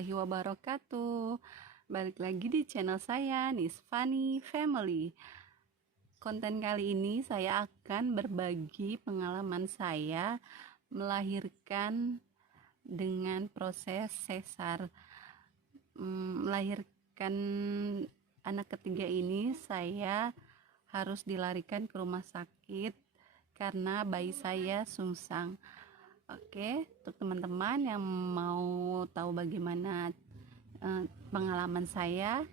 warahmatullahi wabarakatuh. Balik lagi di channel saya, Nisfani Family. Konten kali ini saya akan berbagi pengalaman saya melahirkan dengan proses sesar. Melahirkan anak ketiga ini saya harus dilarikan ke rumah sakit karena bayi saya sungsang. Oke, untuk teman-teman yang mau tahu bagaimana pengalaman saya,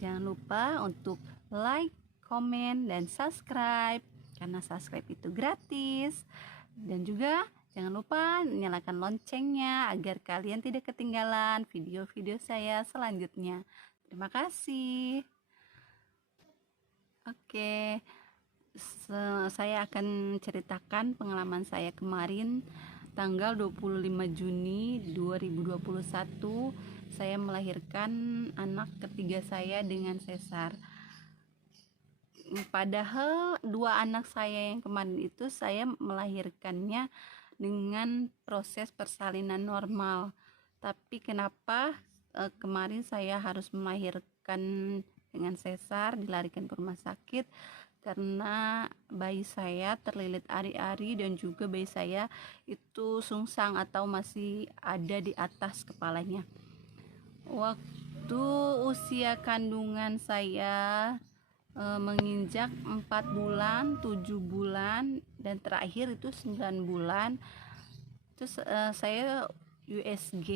jangan lupa untuk like, komen, dan subscribe karena subscribe itu gratis. Dan juga jangan lupa nyalakan loncengnya agar kalian tidak ketinggalan video-video saya selanjutnya. Terima kasih. Oke, saya akan ceritakan pengalaman saya kemarin tanggal 25 Juni 2021. Saya melahirkan anak ketiga saya dengan sesar. Padahal dua anak saya yang kemarin itu saya melahirkannya dengan proses persalinan normal. Tapi kenapa kemarin saya harus melahirkan dengan sesar, dilarikan ke rumah sakit? Karena bayi saya terlilit ari-ari dan juga bayi saya itu sungsang atau masih ada di atas kepalanya. Waktu usia kandungan saya menginjak 4 bulan, 7 bulan, dan terakhir itu 9 bulan. Terus saya USG.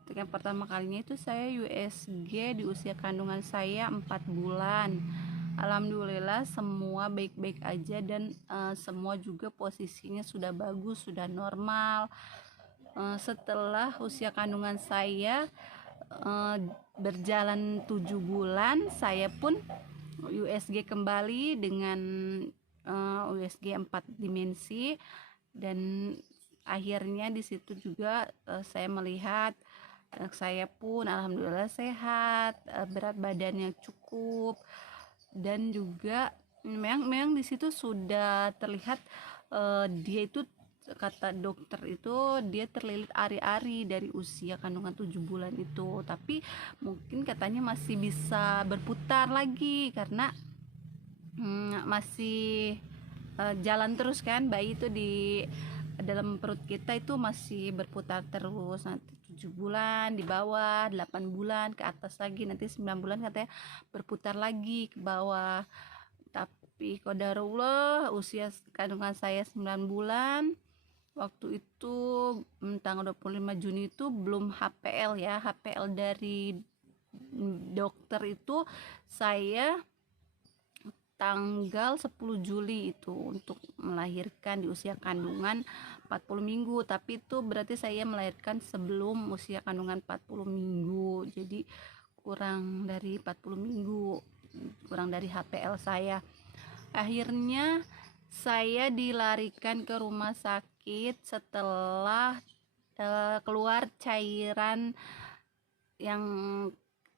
Untuk yang pertama kalinya itu saya USG di usia kandungan saya 4 bulan. Alhamdulillah semua baik-baik aja dan semua juga posisinya sudah bagus, sudah normal. Setelah usia kandungan saya berjalan 7 bulan, saya pun USG kembali dengan USG 4 dimensi, dan akhirnya di situ juga saya melihat anak saya pun alhamdulillah sehat, berat badannya cukup, dan juga memang di situ sudah terlihat dia itu, kata dokter itu, dia terlilit ari-ari dari usia kandungan 7 bulan itu. Tapi mungkin katanya masih bisa berputar lagi karena masih jalan terus kan, bayi itu di dalam perut kita itu masih berputar terus. Nanti 7 bulan di bawah, 8 bulan ke atas lagi, nanti 9 bulan katanya berputar lagi ke bawah. Tapi qadarullah usia kandungan saya 9 bulan. Waktu itu tanggal 25 Juni itu belum HPL ya. HPL dari dokter itu saya tanggal 10 Juli itu untuk melahirkan di usia kandungan 40 minggu. Tapi itu berarti saya melahirkan sebelum usia kandungan 40 minggu. Jadi kurang dari 40 minggu, kurang dari HPL saya. Akhirnya saya dilarikan ke rumah sakit setelah keluar cairan yang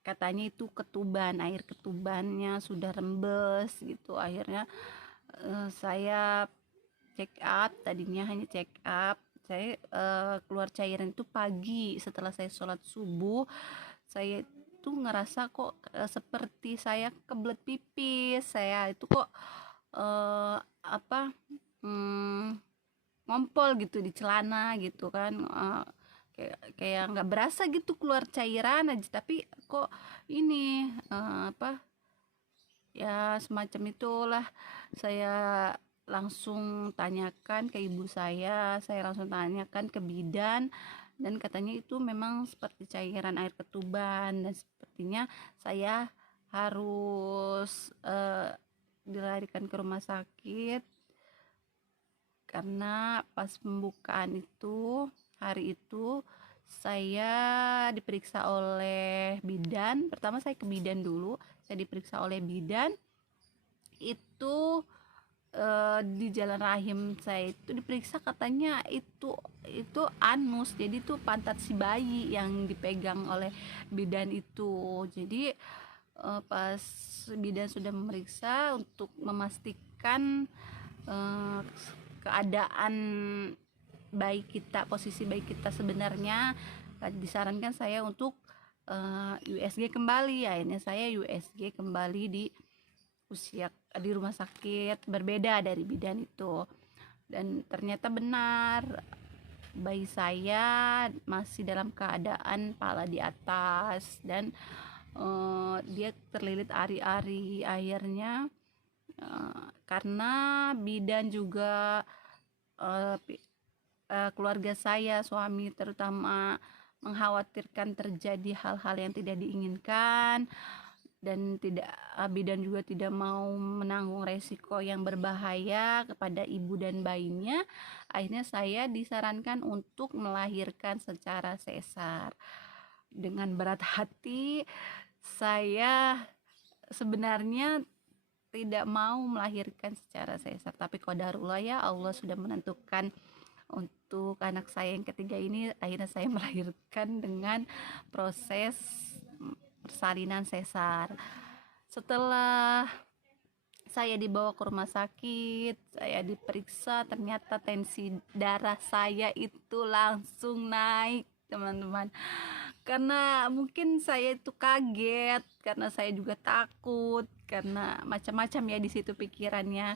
katanya itu ketuban, air ketubannya sudah rembes gitu. Akhirnya saya check up, tadinya hanya check up. Saya keluar cairan itu pagi setelah saya sholat subuh. Saya itu ngerasa kok seperti saya kebelet pipis. Saya itu kok ngompol gitu di celana gitu kan, kayak nggak berasa gitu keluar cairan aja, tapi kok ini ya semacam itulah. Saya langsung tanyakan ke ibu saya langsung tanyakan ke bidan, dan katanya itu memang seperti cairan air ketuban, dan sepertinya saya harus dilarikan ke rumah sakit. Karena pas pembukaan itu, hari itu saya diperiksa oleh bidan. Pertama saya ke bidan dulu, saya diperiksa oleh bidan itu di jalan rahim saya itu diperiksa, katanya itu anus, jadi itu pantat si bayi yang dipegang oleh bidan itu. Jadi pas bidan sudah memeriksa untuk memastikan keadaan bayi kita, posisi bayi kita sebenarnya, disarankan saya untuk USG kembali. Akhirnya saya USG kembali di rumah sakit berbeda dari bidan itu, dan ternyata benar bayi saya masih dalam keadaan pala di atas, dan dia terlilit ari-ari. Akhirnya karena bidan juga keluarga saya, suami terutama, mengkhawatirkan terjadi hal-hal yang tidak diinginkan, dan bidan juga tidak mau menanggung resiko yang berbahaya kepada ibu dan bayinya. Akhirnya saya disarankan untuk melahirkan secara sesar. Dengan berat hati, saya sebenarnya tidak mau melahirkan secara sesar, tapi qadarullah, ya Allah sudah menentukan untuk anak saya yang ketiga ini. Akhirnya saya melahirkan dengan proses persalinan sesar. Setelah saya dibawa ke rumah sakit, saya diperiksa, ternyata tensi darah saya itu langsung naik, teman-teman. Karena mungkin saya itu kaget, karena saya juga takut, karena macam-macam ya di situ pikirannya.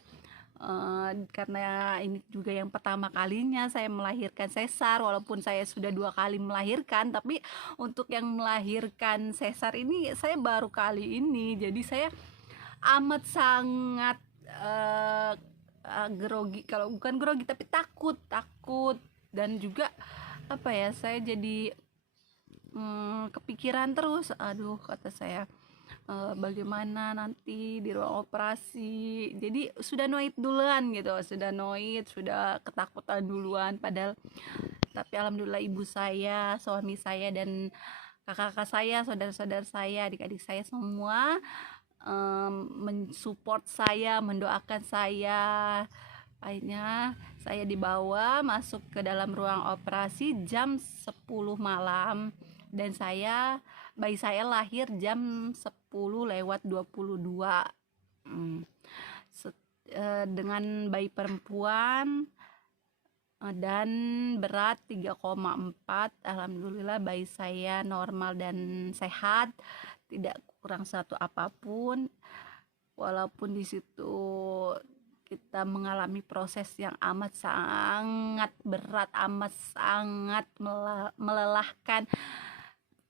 Karena ini juga yang pertama kalinya saya melahirkan sesar, walaupun saya sudah 2 kali melahirkan, tapi untuk yang melahirkan sesar ini saya baru kali ini. Jadi saya amat sangat grogi, kalau bukan grogi tapi takut, dan juga apa ya, saya jadi kepikiran terus. Aduh, kata saya, bagaimana nanti di ruang operasi. Jadi sudah noid duluan gitu, sudah ketakutan duluan. Padahal tapi alhamdulillah ibu saya, suami saya, dan kakak-kakak saya, saudara-saudara saya, adik-adik saya semua mensupport saya, mendoakan saya. Akhirnya saya dibawa masuk ke dalam ruang operasi jam 10 malam, dan bayi saya lahir jam 10:22. Dengan bayi perempuan dan berat 3,4. Alhamdulillah bayi saya normal dan sehat, tidak kurang satu apapun. Walaupun di situ kita mengalami proses yang amat sangat berat, amat sangat melelahkan.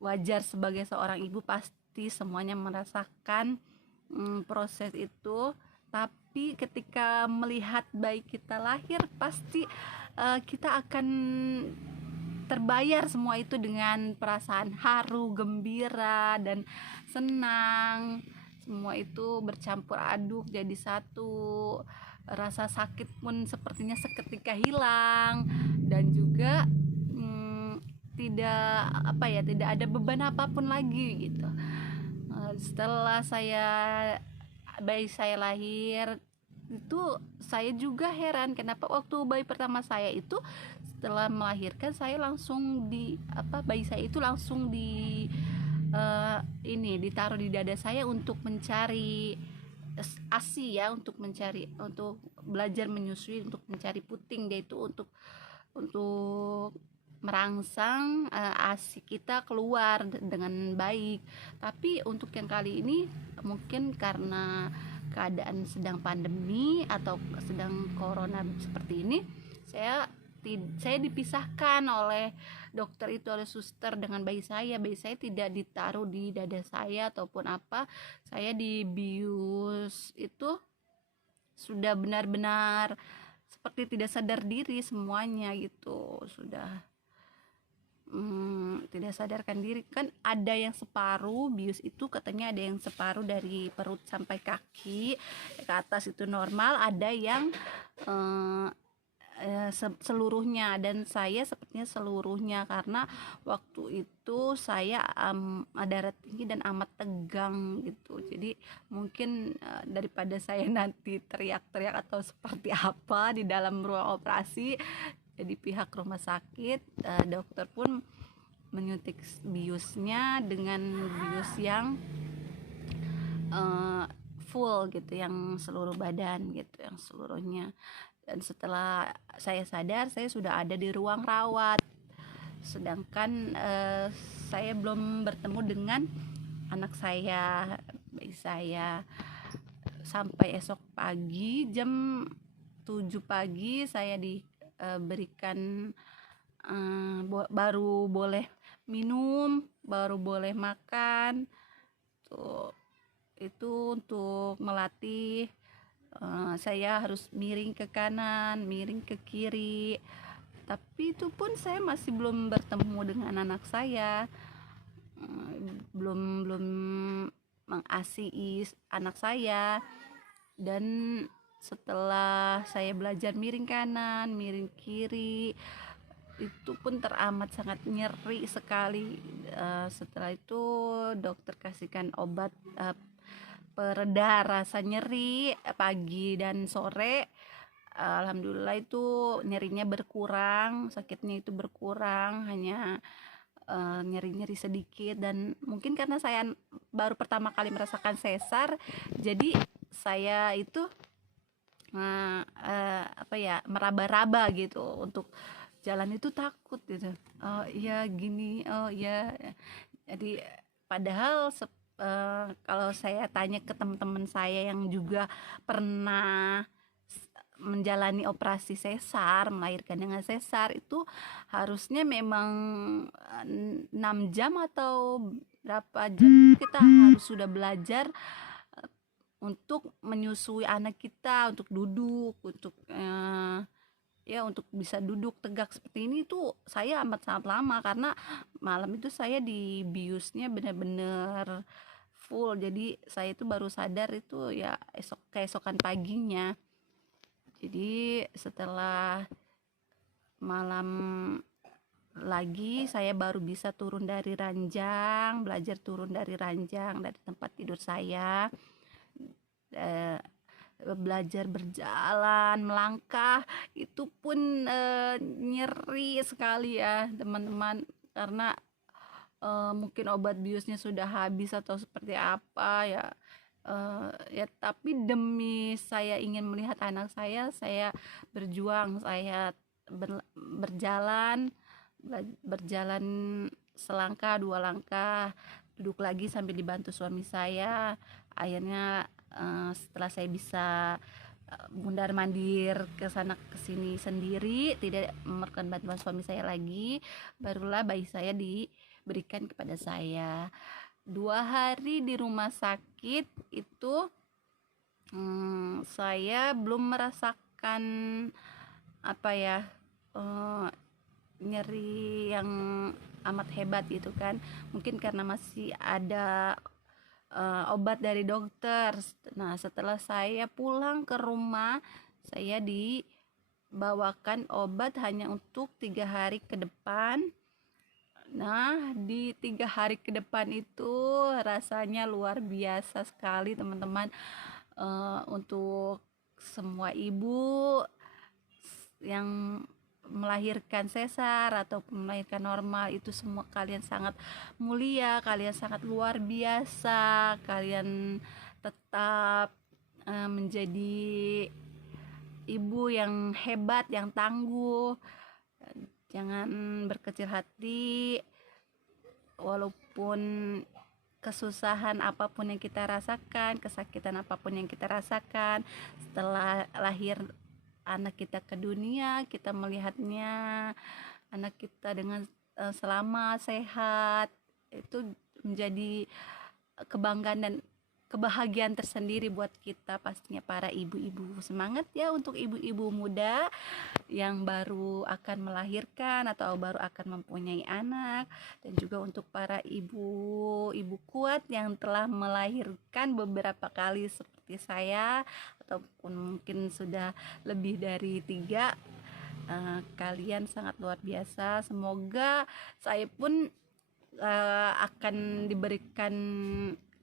Wajar, sebagai seorang ibu pasti semuanya merasakan proses itu. Tapi ketika melihat bayi kita lahir, pasti kita akan terbayar semua itu dengan perasaan haru, gembira, dan senang. Semua itu bercampur aduk jadi satu. Rasa sakit pun sepertinya seketika hilang, dan juga tidak ada beban apapun lagi gitu. Setelah bayi saya lahir itu, saya juga heran kenapa waktu bayi pertama saya itu, setelah melahirkan saya langsung bayi saya itu langsung ditaruh di dada saya untuk mencari ASI ya, untuk belajar menyusui, untuk mencari puting. Dia itu untuk merangsang ASI kita keluar dengan baik. Tapi untuk yang kali ini, mungkin karena keadaan sedang pandemi atau sedang corona seperti ini, saya dipisahkan oleh dokter itu, oleh suster, dengan bayi saya. Bayi saya tidak ditaruh di dada saya ataupun apa. Saya dibius itu sudah benar-benar seperti tidak sadar diri semuanya gitu. Sudah tidak sadarkan diri. Kan ada yang separuh bius itu, katanya ada yang separuh dari perut sampai kaki ke atas itu normal, ada yang seluruhnya, dan saya sepertinya seluruhnya, karena waktu itu saya darah tinggi dan amat tegang gitu. Jadi mungkin daripada saya nanti teriak-teriak atau seperti apa di dalam ruang operasi, jadi pihak rumah sakit, dokter pun menyuntik biusnya dengan bius yang full gitu, yang seluruh badan gitu, yang seluruhnya. Dan setelah saya sadar, saya sudah ada di ruang rawat. sedangkan saya belum bertemu dengan anak saya, bayi saya, sampai esok pagi jam 7 pagi saya diberikan baru boleh minum, baru boleh makan. Tuh, itu untuk melatih saya harus miring ke kanan, miring ke kiri. Tapi itu pun saya masih belum bertemu dengan anak saya, belum belum mengasihi anak saya. Dan setelah saya belajar miring kanan, miring kiri, itu pun teramat sangat nyeri sekali. Setelah itu dokter kasihkan obat pereda rasa nyeri pagi dan sore. Alhamdulillah itu nyerinya berkurang, sakitnya itu berkurang, hanya nyeri-nyeri sedikit. Dan mungkin karena saya baru pertama kali merasakan sesar, jadi saya itu meraba-raba gitu, untuk jalan itu takut gitu. Oh iya gini, oh iya. Jadi padahal kalau saya tanya ke teman-teman saya yang juga pernah menjalani operasi sesar, melahirkan dengan sesar, itu harusnya memang 6 jam atau berapa jam kita harus sudah belajar untuk menyusui anak kita, untuk duduk, untuk untuk bisa duduk tegak seperti ini. Tuh saya amat sangat lama, karena malam itu saya dibiusnya benar-benar full. Jadi saya itu baru sadar itu ya keesokan paginya. Jadi setelah malam lagi saya baru bisa turun dari ranjang, belajar turun dari ranjang, dari tempat tidur saya, belajar berjalan, melangkah. Itu pun nyeri sekali ya teman-teman, karena mungkin obat biusnya sudah habis atau seperti apa ya. Tapi demi saya ingin melihat anak saya berjuang. Saya berjalan selangkah, 2 langkah, duduk lagi sambil dibantu suami saya. Akhirnya setelah saya bisa mundar mandir ke sana ke sini sendiri, tidak memerlukan bantuan suami saya lagi, barulah bayi saya diberikan kepada saya. 2 hari di rumah sakit itu saya belum merasakan nyeri yang amat hebat gitu kan. Mungkin karena masih ada obat dari dokter. Nah, setelah saya pulang ke rumah, saya dibawakan obat hanya untuk 3 hari ke depan. Nah, di 3 hari ke depan itu rasanya luar biasa sekali teman-teman. Untuk semua ibu yang melahirkan sesar ataupun melahirkan normal, itu semua kalian sangat mulia, kalian sangat luar biasa, kalian tetap menjadi ibu yang hebat, yang tangguh. Jangan berkecil hati, walaupun kesusahan apapun yang kita rasakan, kesakitan apapun yang kita rasakan, setelah lahir anak kita ke dunia, kita melihatnya anak kita dengan selamat, sehat, itu menjadi kebanggaan dan kebahagiaan tersendiri buat kita pastinya, para ibu-ibu. Semangat ya untuk ibu-ibu muda yang baru akan melahirkan atau baru akan mempunyai anak, dan juga untuk para ibu kuat yang telah melahirkan beberapa kali seperti saya, ataupun mungkin sudah lebih dari 3. Kalian sangat luar biasa. Semoga saya pun akan diberikan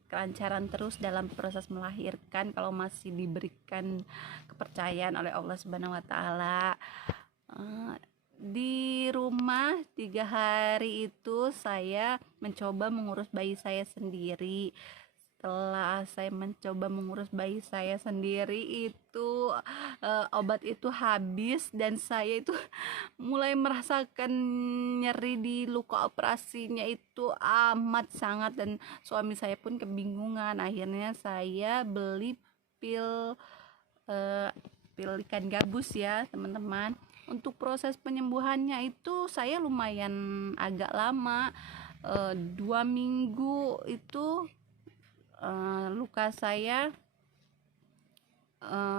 kelancaran terus dalam proses melahirkan, kalau masih diberikan kepercayaan oleh Allah Subhanahu wa Ta'ala. Di rumah 3 hari itu saya mencoba mengurus bayi saya sendiri. Setelah saya mencoba mengurus bayi saya sendiri, itu obat itu habis dan saya itu mulai merasakan nyeri di luka operasinya itu amat sangat, dan suami saya pun kebingungan. Akhirnya saya beli pil eh, pil ikan gabus ya teman-teman. Untuk proses penyembuhannya itu saya lumayan agak lama, 2 minggu itu luka saya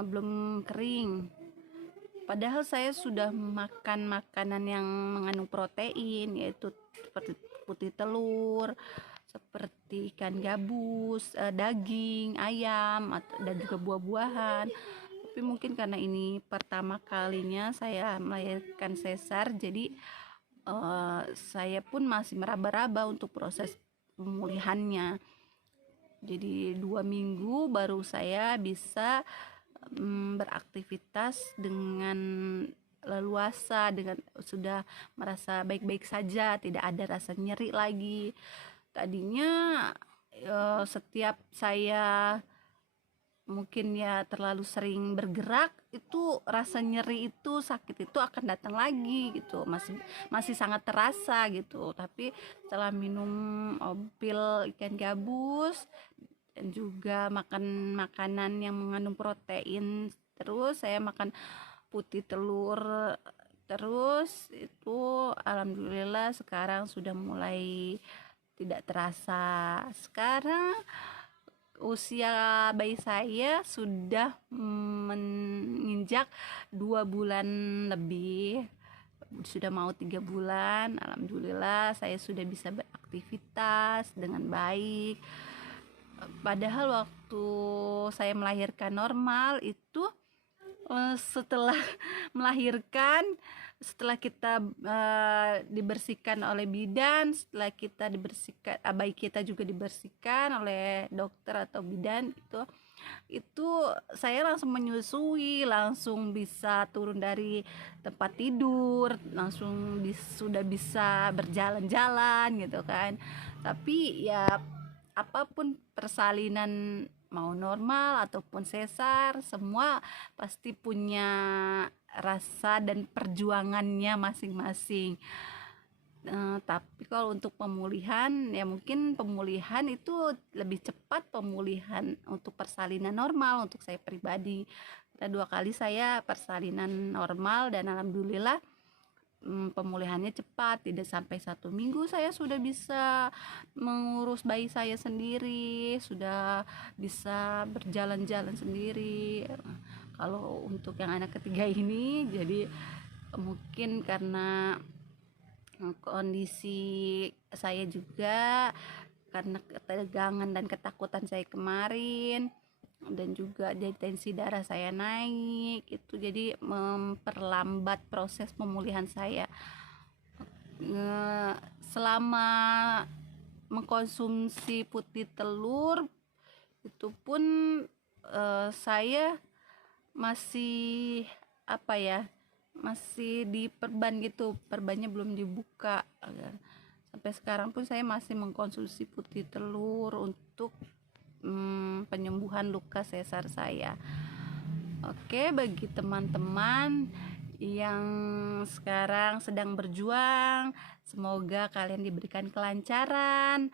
belum kering. Padahal saya sudah makan makanan yang mengandung protein, yaitu seperti putih telur, seperti ikan gabus, daging, ayam, dan juga buah-buahan. Tapi mungkin karena ini pertama kalinya saya melahirkan sesar, jadi saya pun masih meraba-raba untuk proses pemulihannya. Jadi 2 minggu baru saya bisa beraktivitas dengan leluasa, dengan sudah merasa baik-baik saja, tidak ada rasa nyeri lagi. Tadinya setiap saya mungkin ya terlalu sering bergerak, itu rasa nyeri itu, sakit itu akan datang lagi gitu, masih sangat terasa gitu. Tapi setelah minum pil ikan gabus dan juga makan makanan yang mengandung protein, terus saya makan putih telur terus, itu alhamdulillah sekarang sudah mulai tidak terasa. Sekarang usia bayi saya sudah menginjak 2 bulan lebih, sudah mau 3 bulan. Alhamdulillah saya sudah bisa beraktivitas dengan baik. Padahal waktu saya melahirkan normal itu, setelah melahirkan, setelah kita dibersihkan oleh bidan, setelah kita dibersihkan, bayi kita juga dibersihkan oleh dokter atau bidan itu saya langsung menyusui, langsung bisa turun dari tempat tidur, langsung sudah bisa berjalan-jalan gitu kan. Tapi ya apapun persalinan, mau normal ataupun sesar, semua pasti punya rasa dan perjuangannya masing-masing. Tapi kalau untuk pemulihan, ya mungkin pemulihan itu lebih cepat pemulihan untuk persalinan normal untuk saya pribadi. Karena 2 kali saya persalinan normal dan alhamdulillah pemulihannya cepat, tidak sampai 1 minggu saya sudah bisa mengurus bayi saya sendiri, sudah bisa berjalan-jalan sendiri. Kalau untuk yang anak ketiga ini, jadi mungkin karena kondisi saya juga, karena ketegangan dan ketakutan saya kemarin, dan juga jadi tensi darah saya naik, itu jadi memperlambat proses pemulihan saya. Selama mengkonsumsi putih telur itu pun saya masih masih diperban gitu, perbannya belum dibuka. Sampai sekarang pun saya masih mengkonsumsi putih telur untuk penyembuhan luka sesar saya. Oke, bagi teman-teman yang sekarang sedang berjuang, semoga kalian diberikan kelancaran.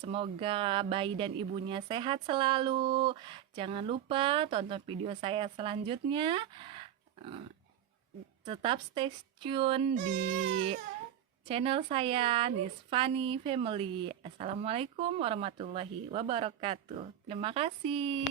Semoga bayi dan ibunya sehat selalu. Jangan lupa tonton video saya selanjutnya. Tetap stay tune di channel saya, Nisfani Family. Assalamualaikum warahmatullahi wabarakatuh. Terima kasih.